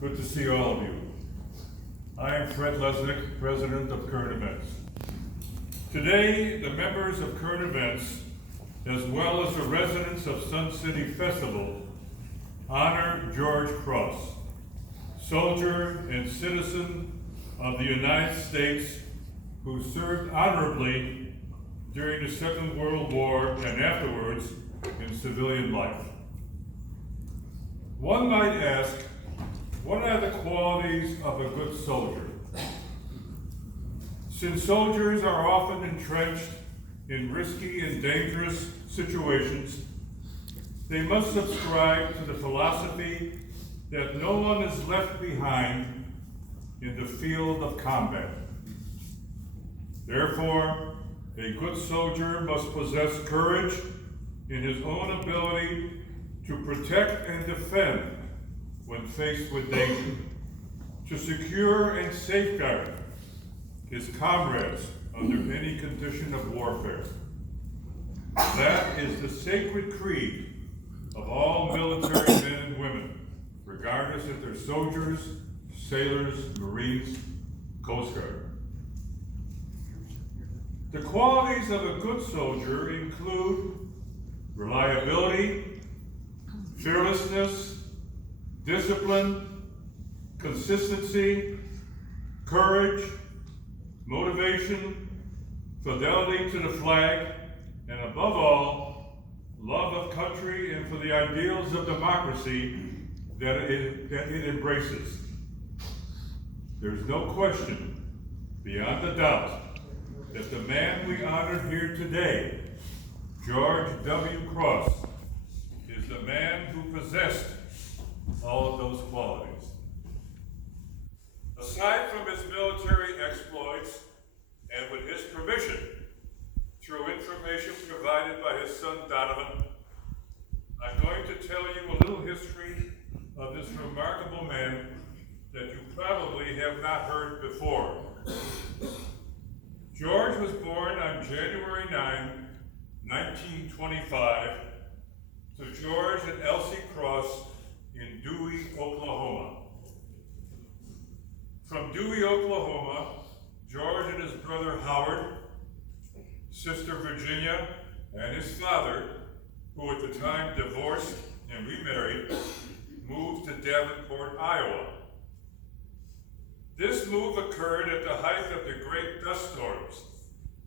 Good to see all of you. I am Fred Lesnick, President of Current Events. Today, the members of Current Events, as well as the residents of Sun City Festival, honor George Cross, soldier and citizen of the United States who served honorably during the Second World War and afterwards in civilian life. One might ask, what are the qualities of a good soldier? Since soldiers are often entrenched in risky and dangerous situations, they must subscribe to the philosophy that no one is left behind in the field of combat. Therefore, a good soldier must possess courage in his own ability to protect and defend when faced with danger, to secure and safeguard his comrades under any condition of warfare. That is the sacred creed of all military men and women, regardless if they're soldiers, sailors, Marines, Coast Guard. The qualities of a good soldier include reliability, fearlessness, discipline, consistency, courage, motivation, fidelity to the flag, and above all, love of country and for the ideals of democracy that it embraces. There's no question, beyond a doubt, that the man we honor here today, George W. Cross, is the man who possessed all of those qualities. Aside from his military exploits, and with his permission, through information provided by his son Donovan, I'm going to tell you a little history of this remarkable man that you probably have not heard before. George was born on January 9, 1925, to George and Elsie Cross in Dewey, Oklahoma. From Dewey, Oklahoma, George and his brother Howard, sister Virginia, and his father, who at the time divorced and remarried, moved to Davenport, Iowa. This move occurred at the height of the great dust storms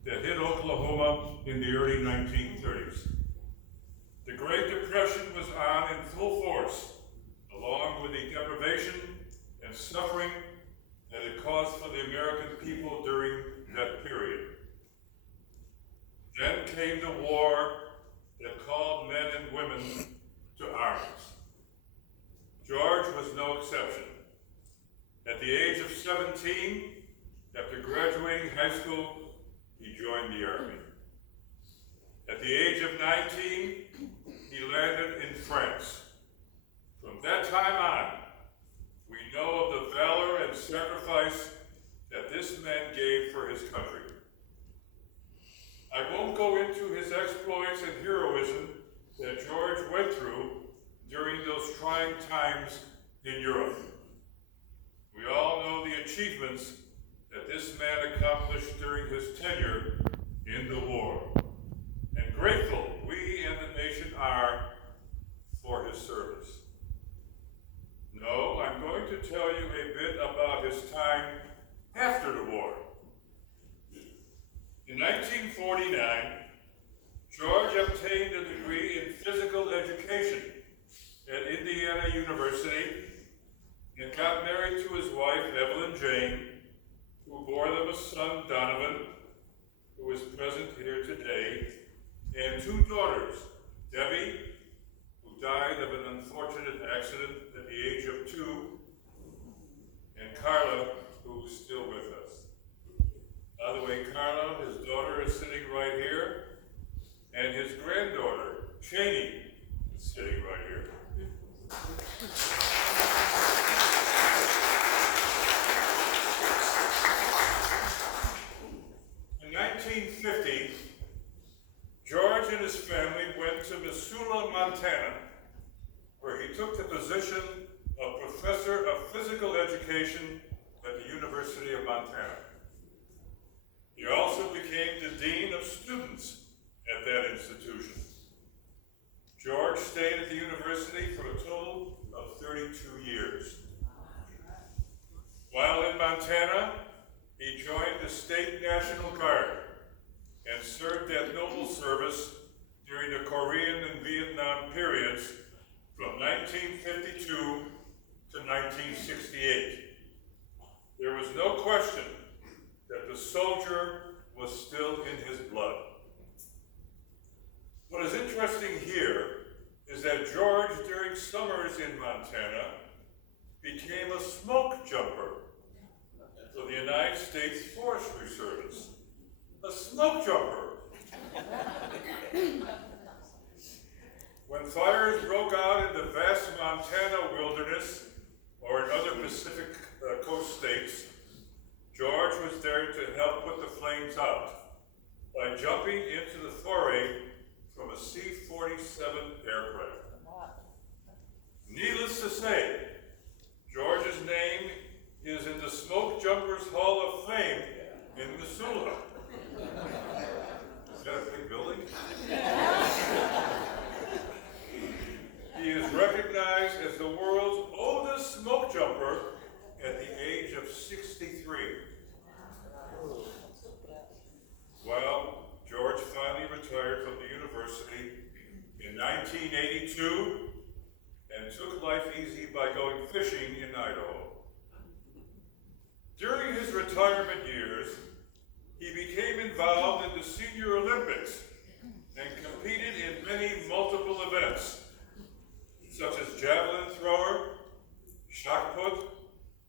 that hit Oklahoma in the early 1930s. The Great Depression was on in full force, along with the deprivation and suffering that it caused for the American people during that period. Then came the war that called men and women to arms. George was no exception. At the age of 17, after graduating high school, he joined the Army. At the age of 19, he landed in France. From that time on, we know of the valor and sacrifice that this man gave for his country. I won't go into his exploits and heroism that George went through during those trying times in Europe. We all know the achievements that this man accomplished during his tenure in the war, and grateful we and the nation are for his service. No, I'm going to tell you a bit about his time after the war. In 1949, George obtained a degree in physical education at Indiana University and got married to his wife, Evelyn Jane, who bore them a son, Donovan, who is present here today, and two daughters, Debbie, who died of an unfortunate accident at the age of 2, and Carla, who's still with us. By the way, Carla, his daughter, is sitting right here, and his granddaughter, Cheney, is sitting right here. In 1950, George and his family went to Missoula, Montana, where he took the position of professor physical education at the University of Montana. He also became the Dean of Students at that institution. George stayed at the university for a total of 32 years. While in Montana, he joined the State National Guard and served that noble service during the Korean and Vietnam periods from 1952 to 1968. There was no question that the soldier was still in his blood. What is interesting here is that George, during summers in Montana, became a smoke jumper for the United States Forestry Service. A smoke jumper. When fires broke out in the vast Montana wilderness or in other Pacific coast states, George was there to help put the flames out by jumping into the foray from a C-47 aircraft. Needless to say, George's name is in the Smoke Jumpers Hall of Fame in Missoula. Is that a big building? He is recognized as the world's oldest smoke jumper at the age of 63. Well, George finally retired from the university in 1982 and took life easy by going fishing in Idaho. During his retirement years, he became involved in the Senior Olympics and competed in many multiple events, such as javelin thrower, shot put,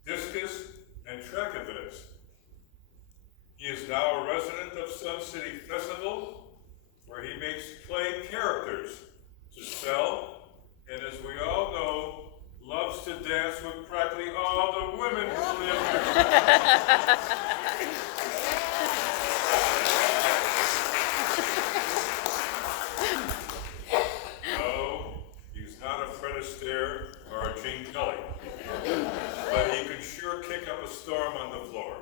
discus, and track events. He is now a resident of Sun City Festival, where he makes clay characters to sell, and as we all know, loves to dance with practically all the women who live here. No, he's not a Fred Astaire or a Gene Kelly, but he can sure kick up a storm on the floor.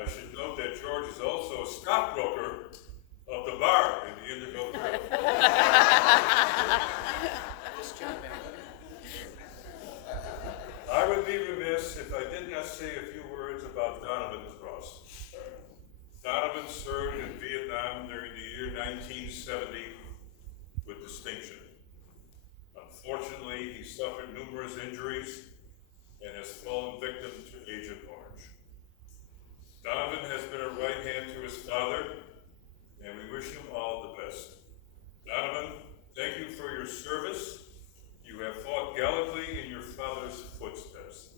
I should note that George is also a stockbroker of the bar in the Indigo Grill. I would be remiss if I did not say a few words about Donovan Cross. Donovan served in Vietnam during the year 1970 with distinction. Unfortunately, he suffered numerous injuries and has fallen victim to Agent Orange. Donovan has been a right hand to his father, and we wish him all the best. Donovan, thank you for your service. You have fought gallantly in your father's footsteps.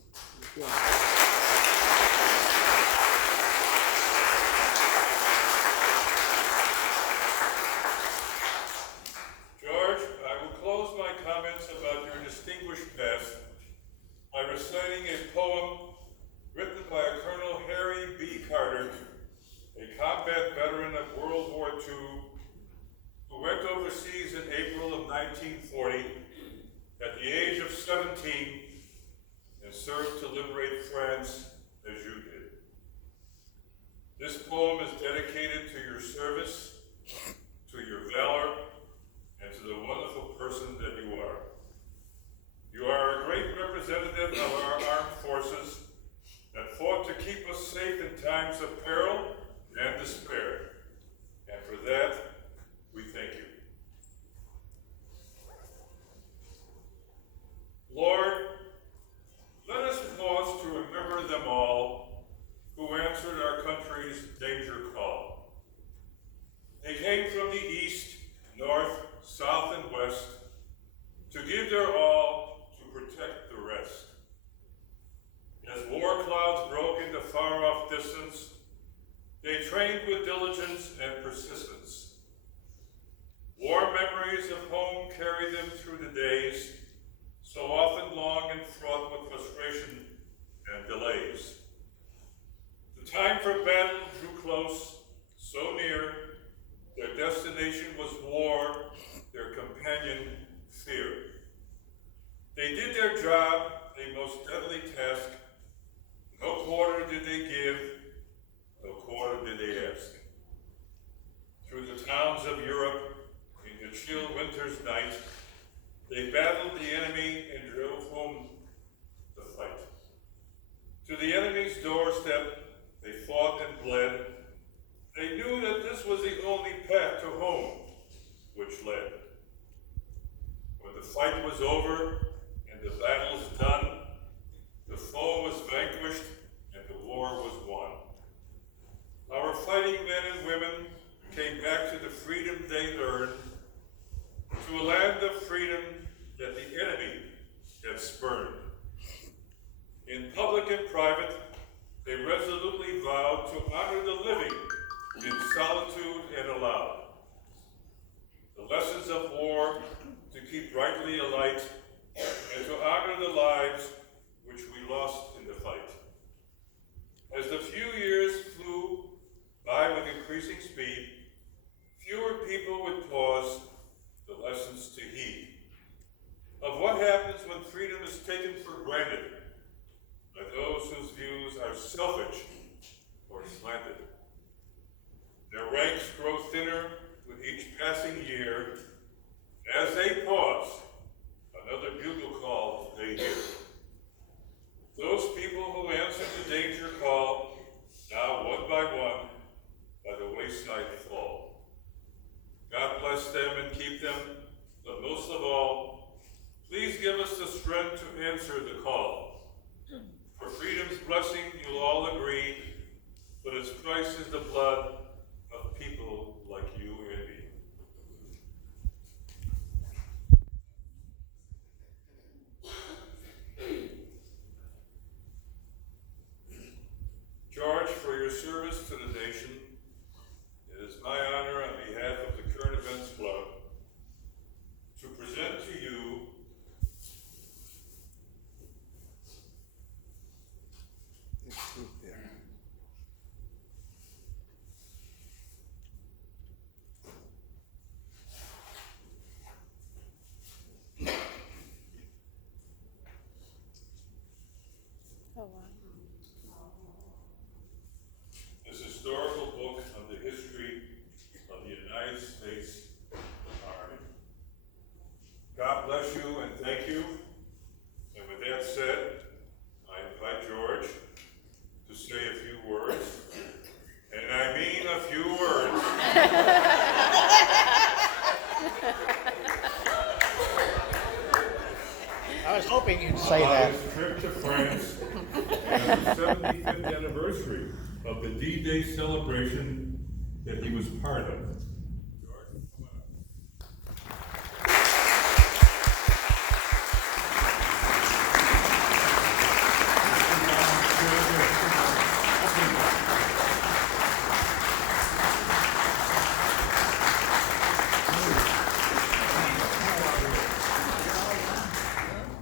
George, I will close my comments about your distinguished past by reciting a poem written by Colonel Harry B. Carter, a combat veteran of World War II, who went overseas in April of 1940 at the age of 17 and served to liberate France as you did. This poem is dedicated to your service, to your valor, and to the wonderful person that you are. You are a great representative of our armed forces that fought to keep us safe in times of peril and despair. And for that, we thank you. Lord, let us pause to remember them all who answered our country's danger call. They came from the east, north, south, and west to give their all to protect the rest. As war clouds broke into far-off distance, they trained with diligence and persistence. War memories of home carried them through the days, so often long and fraught with frustration and delays. The time for battle drew close, so near, their destination was war, their companion fear. They did their job a most deadly task. No quarter did they give, no quarter did they ask. Through the towns of Europe, in the chill winter's night, they battled the enemy and drove home the fight. To the enemy's doorstep, they fought and bled. They knew that this was the only path to home which led. When the fight was over and the battles done, the foe was vanquished and the war was won. Our fighting men and women came back to the freedom they earned, to a land of freedom that the enemy had spurned. In public and private, they resolutely vowed to honor the living in solitude and aloud. The lessons of war to keep brightly alight and to honor the lives which we lost in the fight. As the few years flew by with increasing speed, fewer people would pause the lessons to heed of what happens when freedom is taken for granted by those whose views are selfish or slanted. Their ranks grow thinner with each passing year. As they pause, another bugle call they hear. Those people who answer the danger call, now one by the wayside fall. God bless them and keep them, but most of all, please give us the strength to answer the call. For freedom's blessing, you'll all agree, but as Christ is the blood of people like you and me. George, for your service to the nation, it is my honor on behalf of the Current Events Club to present to you this historical book on the history of the United States Army. God bless you and thank you. And with that said, I invite George to say a few words. And I mean a few words. I was hoping you'd say that. His trip to France and the 75th anniversary of the D-Day celebration that he was part of. George, come on up.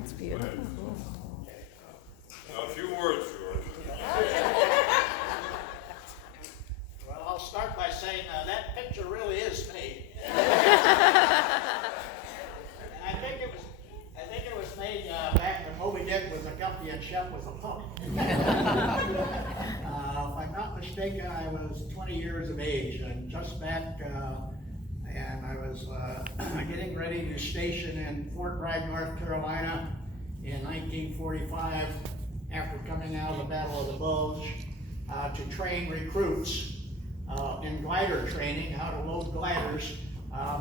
It's beautiful. Now, a few words, George. Well, I'll start by saying that picture really is me. And I think it was made back when Moby Dick was a guppy and Shep was a punk. If I'm not mistaken, I was 20 years of age and just back, and I was getting ready to station in Fort Bragg, North Carolina in 1945 after coming out of the Battle of the Bulge to train recruits in glider training, how to load gliders,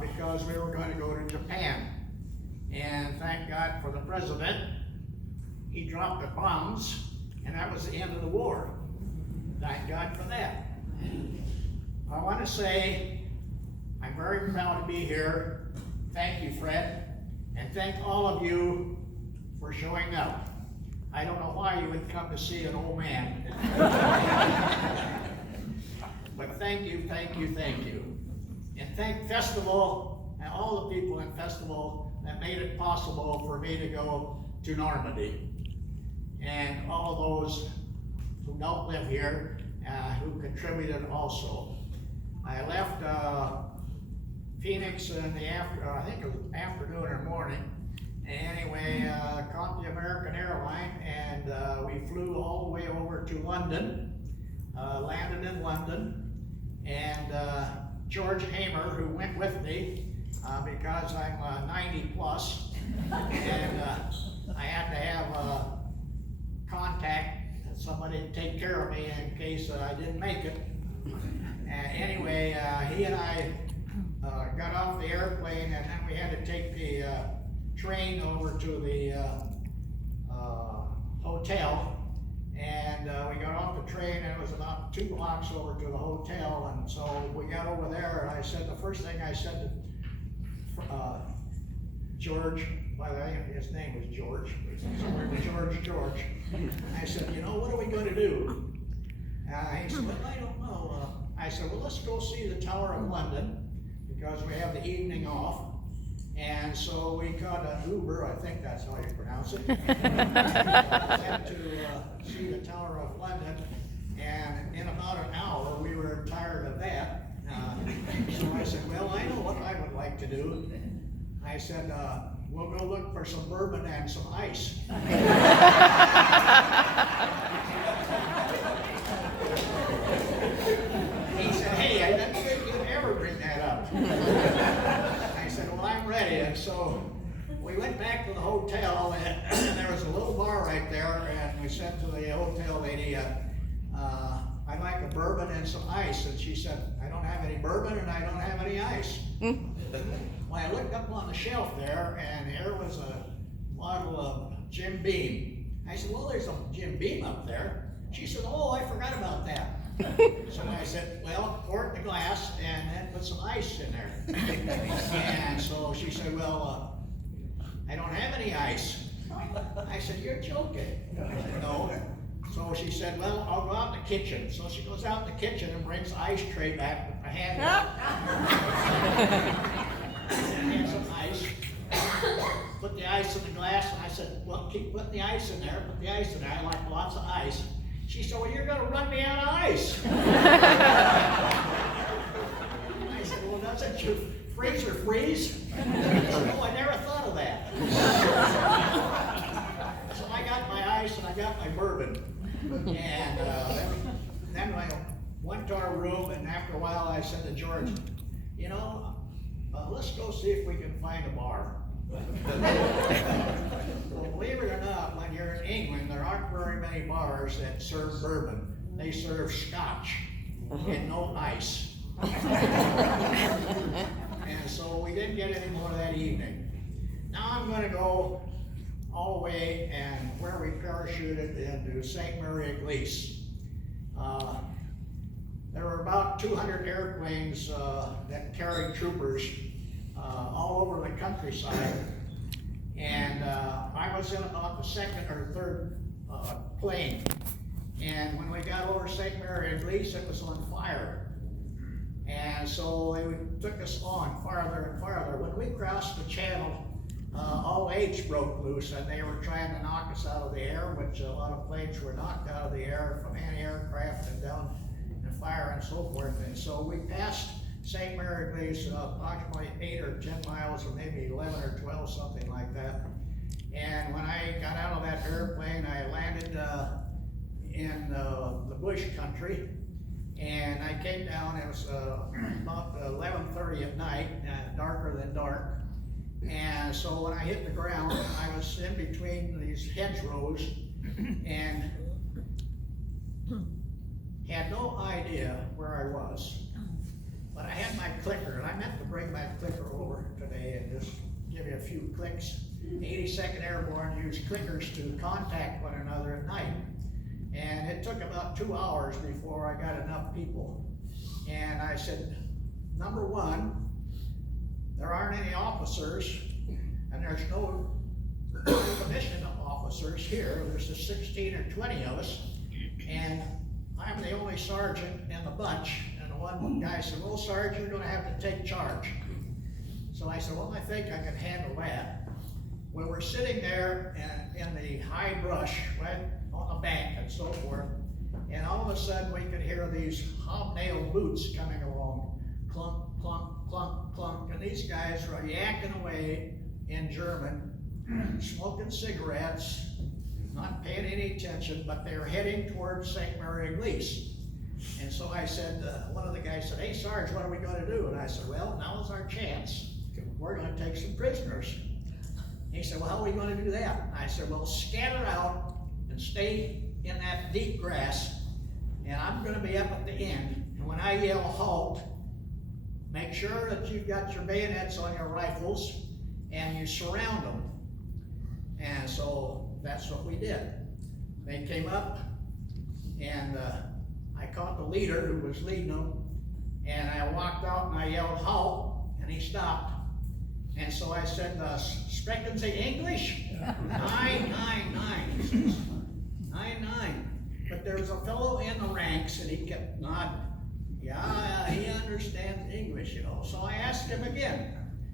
because we were going to go to Japan. And thank God for the president, he dropped the bombs, and that was the end of the war. Thank God for that. I want to say I'm very proud to be here. Thank you, Fred, and thank all of you for showing up. I don't know why you would come to see an old man. But thank you, thank you, thank you. And thank Festival and all the people in Festival that made it possible for me to go to Normandy. And all those who don't live here, who contributed also. I left Phoenix in the I think it was afternoon or morning, Anyway, caught the American airline, and we flew all the way over to London, landed in London, and George Hamer, who went with me, because I'm 90 plus, and I had to have contact, somebody to take care of me in case I didn't make it. Anyway, he and I got off the airplane, and then we had to take the train over to the hotel, and we got off the train, and it was about 2 blocks over to the hotel, and so we got over there, and I said, the first thing I said to George, by the way, his name was George, George, I said, you know, what are we going to do? He said, well, I don't know. I said, well, let's go see the Tower of London, because we have the evening off. And so we caught an Uber, I think that's how you pronounce it, to see the Tower of London. And in about an hour, we were tired of that. So I said, well, I know what I would like to do. I said, we'll go look for some bourbon and some ice. He said, hey, I didn't think you'd ever bring that up. I said, well, I'm ready. And so we went back to the hotel, and there was a little bar right there, and we said to the hotel lady, I'd like a bourbon and some ice. And she said, I don't have any bourbon and I don't have any ice. Well, I looked up on the shelf there, and there was a bottle of Jim Beam. I said, well, there's a Jim Beam up there. She said, oh, I forgot about that. So I said, well, pour it in the glass and then put some ice in there. And so she said, well, I don't have any ice. I said, you're joking. I said, no. So she said, well, I'll go out in the kitchen. So she goes out in the kitchen and brings the ice tray back with a handle. And some ice. Put the ice in the glass, and I said, well, keep putting the ice in there. Put the ice in there. I like lots of ice. She said, well, you're going to run me out of ice. I said, well, doesn't your freezer freeze? She said, oh, I never thought of that. So I got my ice and I got my bourbon. And then I went to our room, and after a while I said to George, you know, let's go see if we can find a bar. Well, believe it or not, when you're in England, there aren't very many bars that serve bourbon. They serve scotch and no ice. And so we didn't get any more that evening. Now I'm going to go all the way and where we parachuted into St. Mary Église. There were about 200 airplanes that carried troopers all over the countryside, and I was in about the second or third plane, and when we got over St. Mary Église, it was on fire, and so they took us on farther and farther. When we crossed the channel, all H broke loose, and they were trying to knock us out of the air, which a lot of planes were knocked out of the air from anti-aircraft and down and fire and so forth. And so we passed St. Mary Église approximately 8 or 10 miles, or maybe 11 or 12, something like that. And when I got out of that airplane, I landed in the bush country, and I came down. It was about 11:30 at night, darker than dark. And so when I hit the ground, I was in between these hedgerows and had no idea where I was. But I had my clicker, and I meant to bring my clicker over today and just give you a few clicks. 82nd Airborne used clickers to contact one another at night. And it took about 2 hours before I got enough people. And I said, number one, there aren't any officers, and there's no commissioned officers here. There's just 16 or 20 of us, and I'm the only sergeant in the bunch. And the one guy said, well, Sarge, you're going to have to take charge. So I said, well, I think I can handle that. Well, we're sitting there in the high brush, right on the bank and so forth, and all of a sudden we could hear these hobnail boots coming along, clunk, clunk, clunk, clunk, and these guys were yakking away in German, smoking cigarettes, not paying any attention, but they were heading towards St. Mary Église. And so I said, one of the guys said, "Hey Sarge, what are we gonna do?" And I said, "Well, now's our chance. We're gonna take some prisoners." He said, "Well, how are we gonna do that?" I said, "Well, scatter out and stay in that deep grass, and I'm gonna be up at the end. And when I yell halt, make sure that you've got your bayonets on your rifles and you surround them." And so that's what we did. They came up, and I caught the leader who was leading them, and I walked out and I yelled halt, and he stopped. And so I said, "Sprechen Sie English?" "Nine, nine, nine." He says, "Nine, nine." But there was a fellow in the ranks, and he kept nodding. Yeah, he understands English, you know. So I asked him again,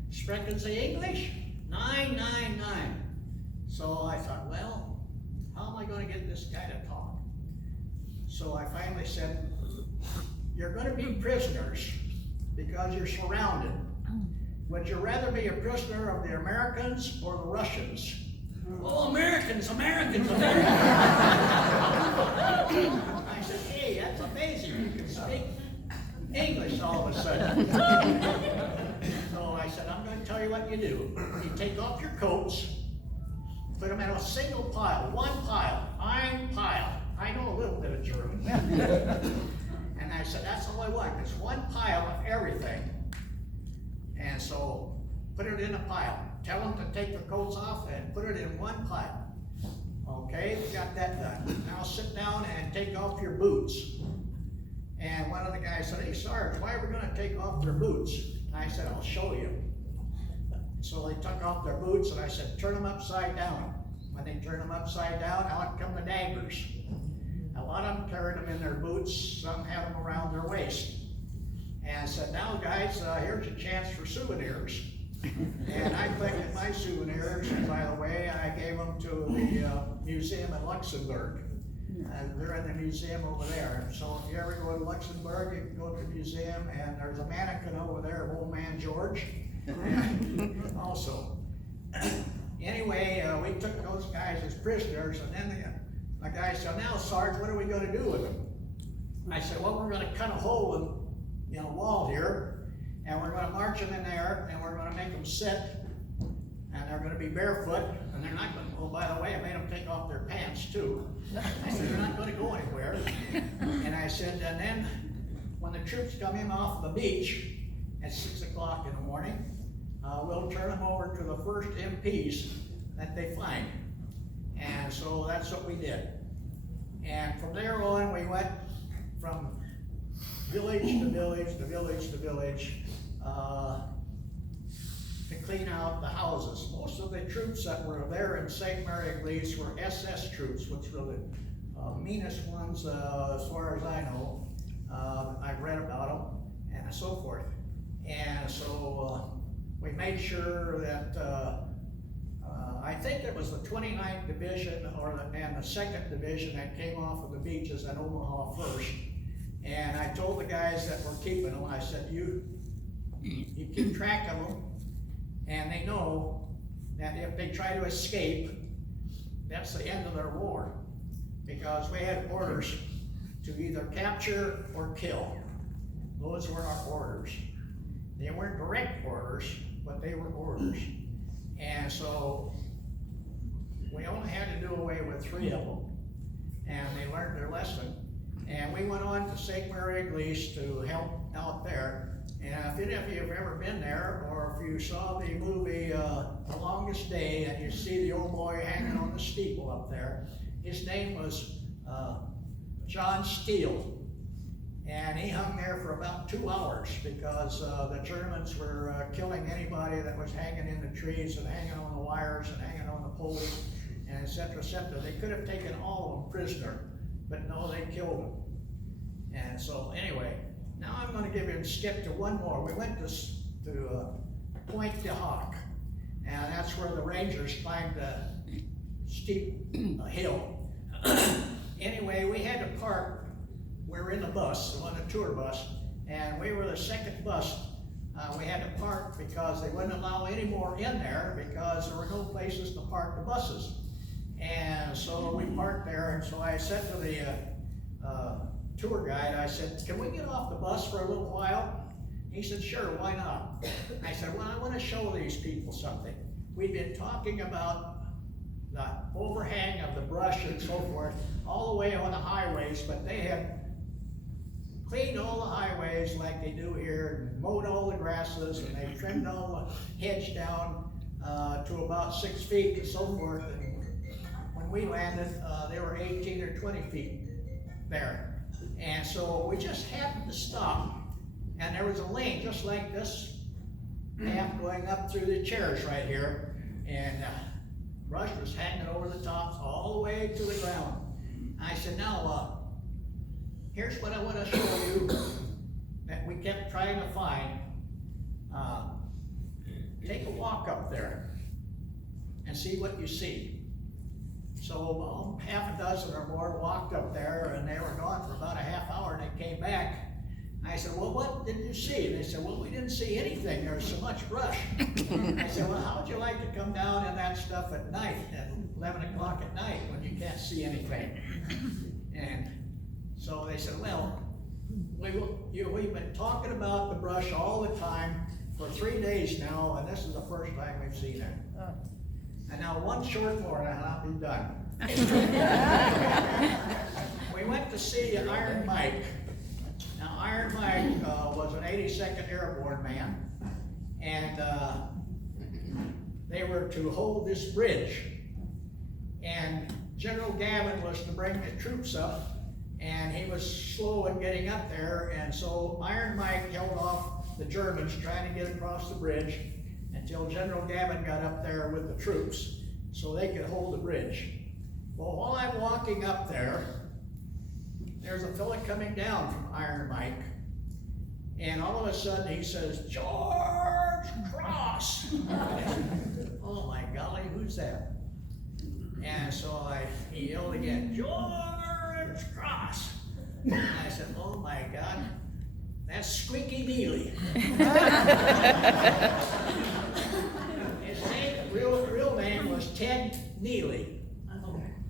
"Sprechen Sie English?" "Nine, nine, nine." So I thought, well, how am I going to get this guy to talk? So I finally said, "You're going to be prisoners because you're surrounded. Would you rather be a prisoner of the Americans or the Russians?" "Oh, Americans, Americans, Americans." I said, "Hey, that's amazing. You can speak English all of a sudden." So I said, "I'm going to tell you what you do. You take off your coats, put them in a single pile, one pile, ein pile." I know a little bit of German. And I said, "That's all I want, it's one pile of everything." And so, put it in a pile. Tell them to take their coats off and put it in one pile. Okay, got that done. Now sit down and take off your boots. And one of the guys said, "Hey Sarge, why are we gonna take off their boots?" And I said, "I'll show you." So they took off their boots, and I said, "Turn them upside down." When they turned them upside down, out come the daggers. A lot of them carried them in their boots, some had them around their waist. And I said, "Now guys, here's a chance for souvenirs." And I collected my souvenirs, and by the way, I gave them to the museum in Luxembourg. They're in the museum over there. So if you ever go to Luxembourg, you can go to the museum, and there's a mannequin over there of old man George. Also. Anyway, we took those guys as prisoners, and then the guy said, "Now Sarge, what are we gonna do with them?" I said, "Well, we're gonna cut a hole in the wall here, and we're gonna march them in there, and we're gonna make them sit, and they're gonna be barefoot, and they're not gonna," oh, by the way, I made them take off their pants too. I said, "They're not gonna go anywhere." And I said, "And then when the troops come in off the beach at 6 o'clock in the morning, we'll turn them over to the first MPs that they find." And so that's what we did. And from there on, we went from village to village to village to village to clean out the houses. Most of the troops that were there in St. Mary Église were SS troops, which were the meanest ones as far as I know. I've read about them and so forth. And so we made sure that I think it was the 29th Division and the 2nd Division that came off of the beaches at Omaha first. And I told the guys that were keeping them, I said, you keep track of them, and they know that if they try to escape, that's the end of their war. Because we had orders to either capture or kill. Those were our orders. They weren't direct orders, but they were orders. And so we only had to do away with 3 of them, and they learned their lesson. And we went on to St. Mary Église to help out there. And if any of you have ever been there, or if you saw the movie The Longest Day, and you see the old boy hanging on the steeple up there, his name was John Steele. And he hung there for about 2 hours because the Germans were killing anybody that was hanging in the trees and hanging on the wires and hanging on the poles, and et cetera, et cetera. They could have taken all of them prisoner, but no, they killed them. And so anyway, now I'm going to give you a skip to one more. We went to Point de Hoc, and that's where the Rangers climbed a steep hill. Anyway, we had to park. We were in the bus, on a tour bus, and we were the second bus we had to park because they wouldn't allow any more in there because there were no places to park the buses. And so we parked there, and so I said to the tour guide, I said, can we get off the bus for a little while? He said, sure, why not? I said, well, I want to show these people something. We'd been talking about the overhang of the brush and so forth all the way on the highways, but they had cleaned all the highways like they do here, and mowed all the grasses, and they trimmed all the hedge down to about 6 feet and so forth. And when we landed, they were 18 or 20 feet there. And so we just happened to stop, and there was a lane just like this path going up through the chairs right here, and brush was hanging over the tops all the way to the ground. I said, now, here's what I want to show you that we kept trying to find. Take a walk up there and see what you see. So half a dozen or more walked up there, and they were gone for about a half hour, and they came back. I said, well, what did you see? And they said, well, we didn't see anything. There was so much brush. I said, well, how would you like to come down in that stuff at night, at 11 o'clock at night, when you can't see anything? And so they said, well, we've been talking about the brush all the time for 3 days now, and this is the first time we've seen it. And now one short more, and I'll be done. We went to see Iron Mike. Now, Iron Mike was an 82nd Airborne man, and they were to hold this bridge. And General Gavin was to bring the troops up, and he was slow in getting up there, and so Iron Mike held off the Germans trying to get across the bridge until General Gavin got up there with the troops so they could hold the bridge. Well, while I'm walking up there, there's a fella coming down from Iron Mike, and all of a sudden he says, George Cross! Oh my golly, who's that? And so he yelled again, George Cross! And I said, oh my God, that's Squeaky Neely. His real name was Ted Neely,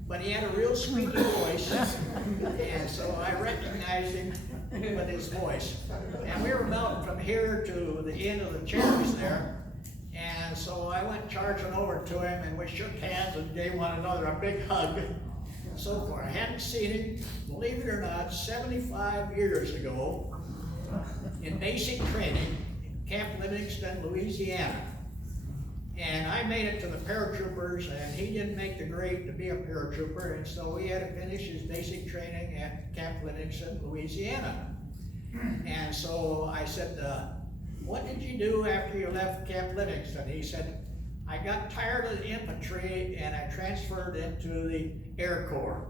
but he had a real squeaky voice, and so I recognized him with his voice. And we were about from here to the end of the chairs there, and so I went charging over to him, and we shook hands and gave one another a big hug, and so forth. I hadn't seen him, believe it or not, 75 years ago, in basic training in Camp Livingston, Louisiana. And I made it to the paratroopers, and he didn't make the grade to be a paratrooper, and so he had to finish his basic training at Camp Livingston, Louisiana. And so I said, what did you do after you left Camp Livingston? He said, I got tired of the infantry and I transferred into the Air Corps.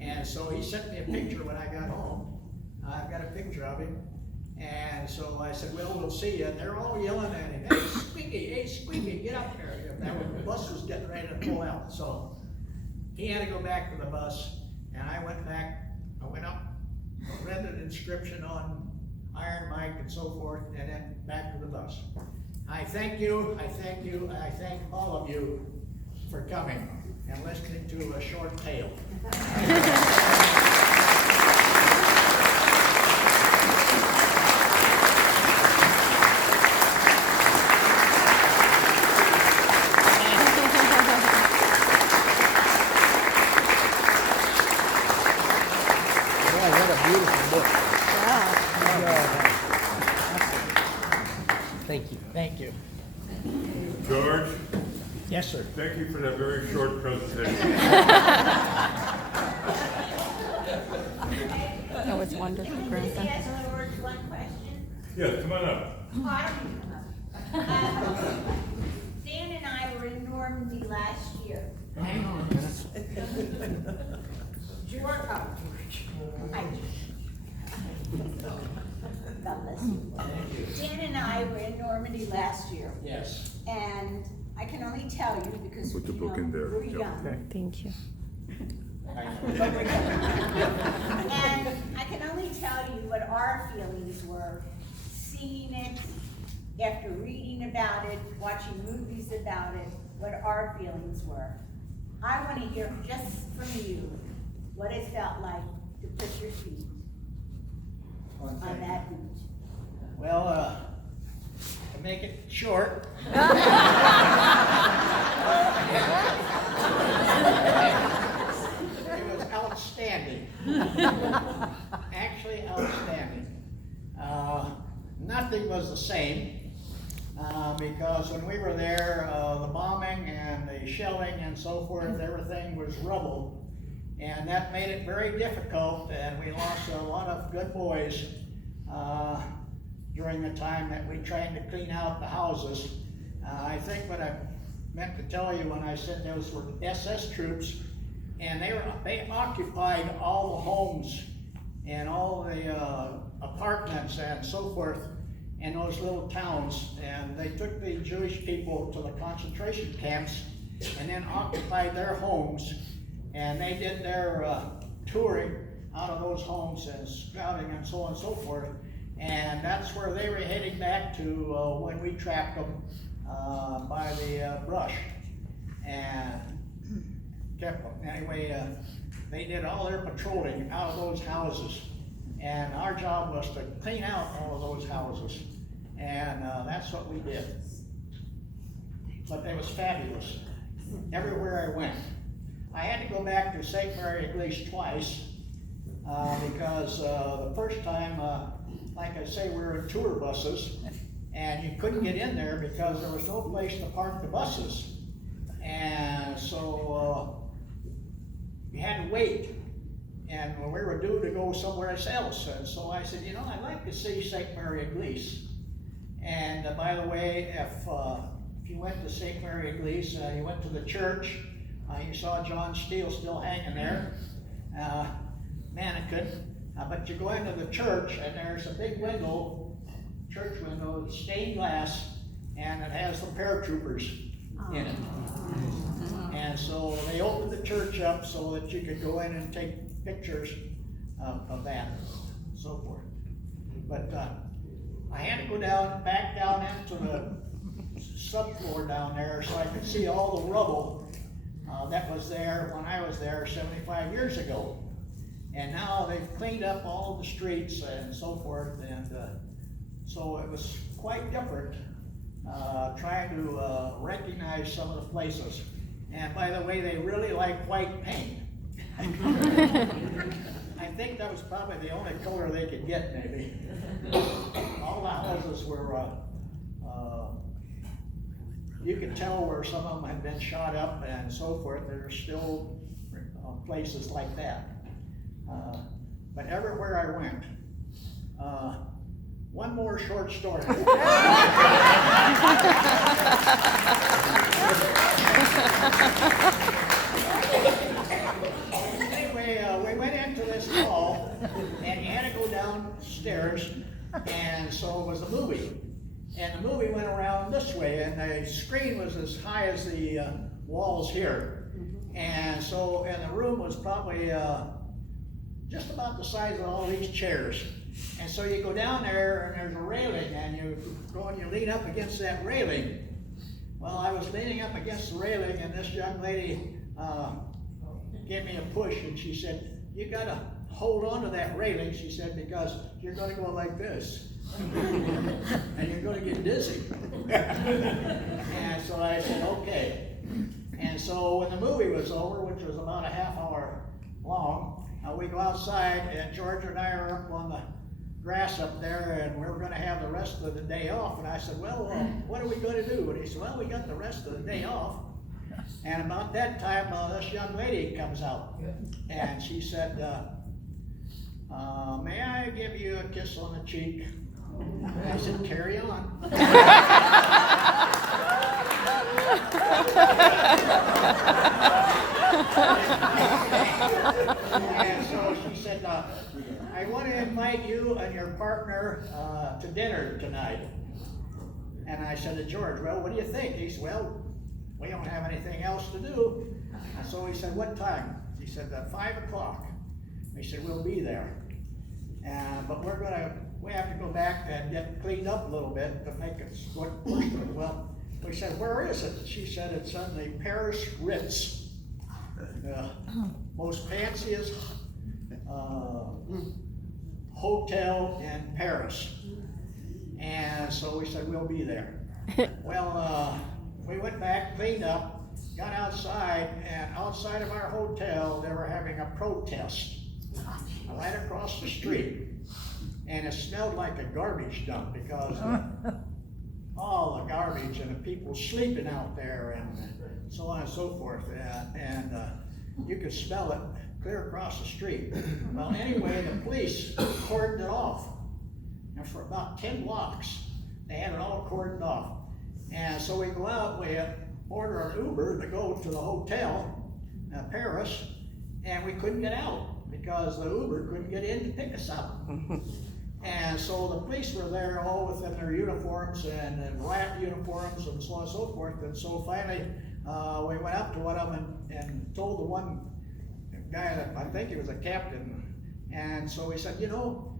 And so he sent me a picture when I got home. I've got a picture of him. And so I said, well, we'll see you. And they're all yelling at him, hey, Squeaky, get up there. The bus was getting ready to pull out. So he had to go back to the bus, and I went back. I went up, read an inscription on Iron Mike and so forth, and then back to the bus. I thank you, I thank all of you for coming and listening to a short tale. Thank you. Thank you. George, Yes, sir. thank you for that very short presentation. That was wonderful, Grandpa. Can I ask George one question? Yes, come on up. Dan and I were in Normandy last year. Hang on a minute. George, God bless you. Dan and I were in Normandy last year, Yes. and I can only tell you because, Put the you book know, in there. we're Yep. young. Thank you. And I can only tell you what our feelings were, seeing it after reading about it, watching movies about it, what our feelings were. I want to hear just from you what it felt like to put your feet on that beach. Well, to make it short. It was outstanding. Actually outstanding. Nothing was the same, because when we were there, the bombing and the shelling and so forth, everything was rubble. And that made it very difficult, and we lost a lot of good boys during the time that we tried to clean out the houses. I think what I meant to tell you when I said those were SS troops, and they occupied all the homes and all the apartments and so forth in those little towns, and they took the Jewish people to the concentration camps and then occupied their homes, and they did their touring out of those homes and scouting and so on and so forth, and that's where they were heading back to when we trapped them by the brush and kept them. Anyway, they did all their patrolling out of those houses, and our job was to clean out all of those houses, and that's what we did. But it was fabulous. Everywhere I went. I had to go back to St. Mary Église twice, because the first time, like I say, we were in tour buses, and you couldn't get in there because there was no place to park the buses. And so you had to wait, and we were due to go somewhere else. And so I said, you know, I'd like to see St. Mary Église. And by the way, if you went to St. Mary Église, you went to the church, you saw John Steele still hanging there, mannequin. But you go into the church, and there's a big window, church window, stained glass, and it has some paratroopers in it. And so they opened the church up so that you could go in and take pictures of that, and so forth. But I had to go back down into the subfloor down there so I could see all the rubble that was there when I was there 75 years ago. And now they've cleaned up all the streets and so forth, and so it was quite different trying to recognize some of the places. And by the way, they really like white paint. I think that was probably the only color they could get, maybe. All the houses were, you could tell where some of them had been shot up and so forth. There's still places like that. But everywhere I went, one more short story. Anyway, we went into this hall, and you had to go downstairs, and so it was a movie. And the movie went around this way, and the screen was as high as the walls here. And so, and the room was probably just about the size of all these chairs. And so you go down there, and there's a railing, and you go and you lean up against that railing. Well, I was leaning up against the railing, and this young lady gave me a push, and she said, "You gotta hold on to that railing," she said, "because you're gonna go like this. And you're gonna get dizzy." And so I said, okay. And so when the movie was over, which was about a half hour long, we go outside, and George and I are up on the grass up there, and we were going to have the rest of the day off. And I said, well, what are we going to do? And he said, well, we got the rest of the day off. And about that time, this young lady comes out, and she said, may I give you a kiss on the cheek? And I said, carry on. And so she said, I want to invite you and your partner to dinner tonight. And I said to George, well, what do you think? He said, well, we don't have anything else to do. And so he said, what time? He said, 5 o'clock. He said, we'll be there. But we're going to we have to go back and get cleaned up a little bit to make it what works good. Well, we said, where is it? She said, it's on the Paris Ritz. Most fanciest, hotel in Paris. And so we said, we'll be there. Well, we went back, cleaned up, got outside, and outside of our hotel, they were having a protest right across the street. And it smelled like a garbage dump because all the garbage and the people sleeping out there and so on and so forth. And you could smell it clear across the street. Well, anyway, the police cordoned it off. And for about 10 blocks, they had it all cordoned off. And so we go out, we order an Uber to go to the hotel in Paris, and we couldn't get out because the Uber couldn't get in to pick us up. And so the police were there all within their uniforms and riot uniforms and so on and so forth. And so finally, we went up to one of them and told the one guy that I think he was a captain. And so we said, you know,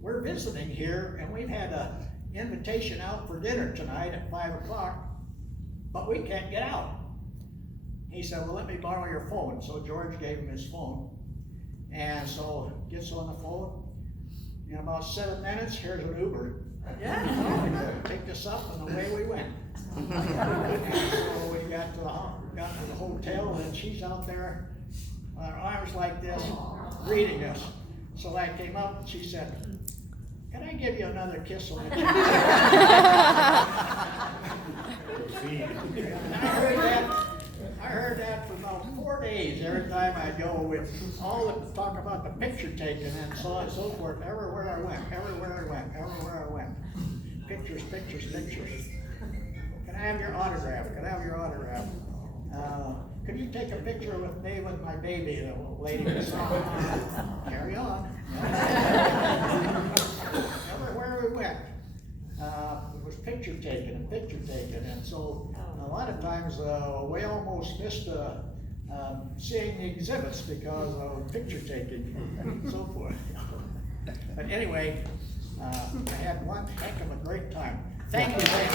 we're visiting here and we've had an invitation out for dinner tonight at 5 o'clock, but we can't get out. He said, well, let me borrow your phone. So George gave him his phone. And so gets on the phone. In about 7 minutes, here's an Uber. Picked us up and away we went. And so we got to the hotel and she's out there, her arms like this, greeting us. So I came up and she said, can I give you another kiss on the cheek? And I heard that for about 4 days, every time I go with all the talk about the picture taking and so on and so forth, everywhere I went. Pictures. Can I have your autograph? Could you take a picture with me with my baby, the lady was carry on. Everywhere we went, it was picture taken, and so a lot of times we almost missed seeing the exhibits because of picture taking and so forth. But anyway, I had one heck of a great time. Thank you very much.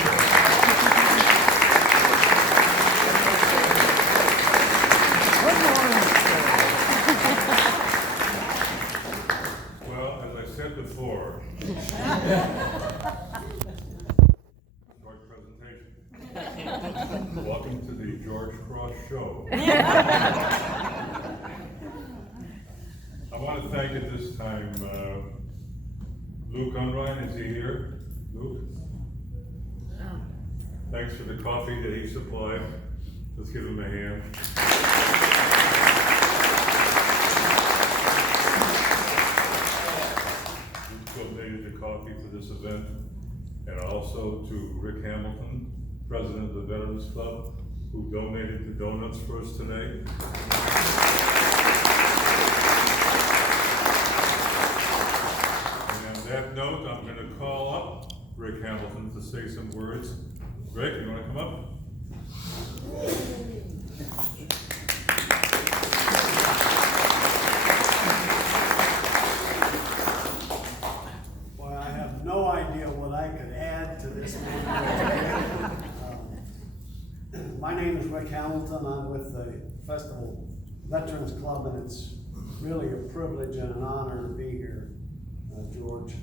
Well, as I said before, short presentation. Welcome to the George Cross Show. I want to thank at this time Luke Unrein. Is he here? Luke? Thanks for the coffee that he supplied. Let's give him a hand. He donated the coffee for this event, and also to Rick Hamilton, president of the Veterans Club, who donated the donuts for us today. And on that note, I'm going to call up Rick Hamilton to say some words. Rick, you want to come up? Well, I have no idea what I could add to this meeting. My name is Rick Hamilton. I'm with the Festival Veterans Club, and it's really a privilege and an honor to be here, George.